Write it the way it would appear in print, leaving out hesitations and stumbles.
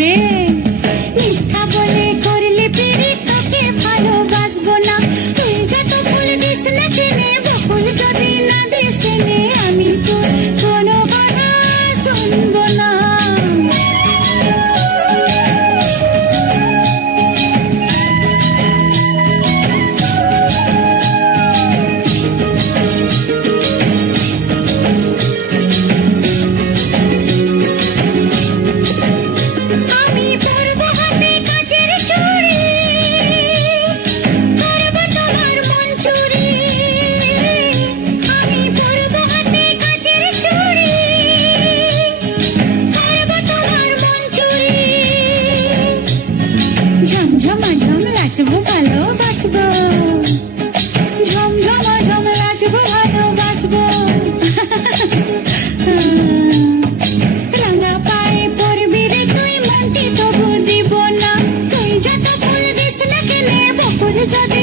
রে মিথ্যা বলে করলে পিড়ি তোকে ভালোবাসবো না। তুই যত ফুল দিস না কেনে বকুল যদি না দিস নে আমি তোর কোনো কথা শুনবো না। ঝমঝমাঝম নাচবো ভালোবাসবো, ঝমঝমাঝম নাচবো ভালোবাসবো। রাঙা পায়ে পড়বি রে তুই মনটি তবু দিব না। তুই যত ফুল দিস না কেনে বকুল যদি